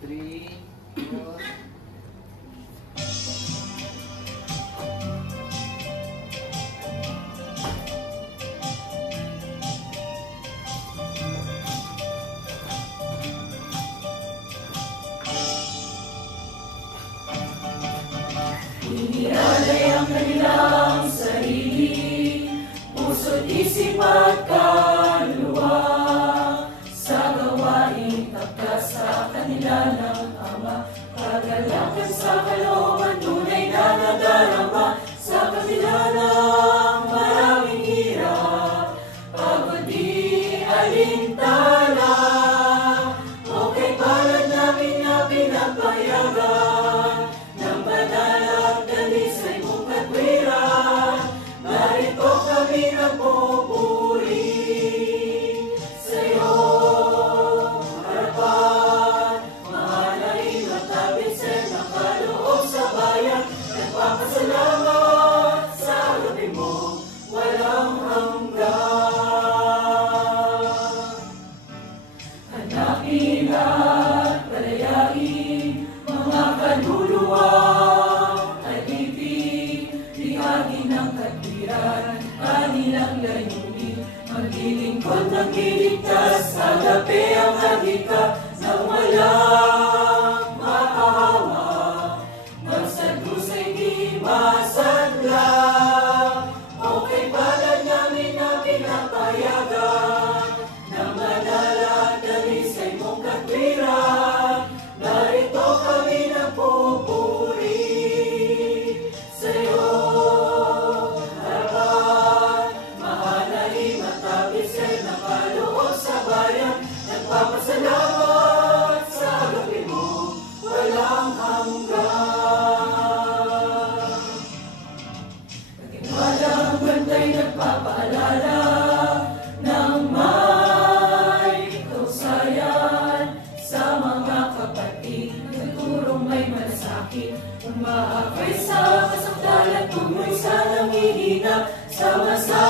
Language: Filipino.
3, 4. Inialay ang kanilang sarili, puso't isip at kaluluwa, sa gawain tapos sa kanila ng Ama. Kagalakan sa kalooban, tunay na nadarama, sa kabila ng maraming hirap, pagod di alintana, o kay palad namin na pinapayagan ng banal at danisay mong katwiran. Narito kami nagpupuri sa'yo, harapan. Mahal na imatabinsin ang kaloob sa bayan, nagpapasalamat sa gabi mo walang hanggan. Hanapin at palayain mga kaluluwa, alipin, lihagin ng katwiran, kanilang layunin, maglilingkod ng iligtas, agape ang hadika ng walang makahawa, magsadusay di masadla, o kay palad namin na pinapayagan ng banal at danisay mong katwiran. Narito kami nagpupuri sa'yo, harapan. Mahal na imatabinsin ang kaloob sa bayan, nagpapasalamat sa gabi mo walang hanggan. Nagtiwalang bantay, nagpapaalala ng may kausayan sa mga kapatid, nagturong may malasakit, umaakay sa kasakdalan, tumoy sa nangihina, sama sa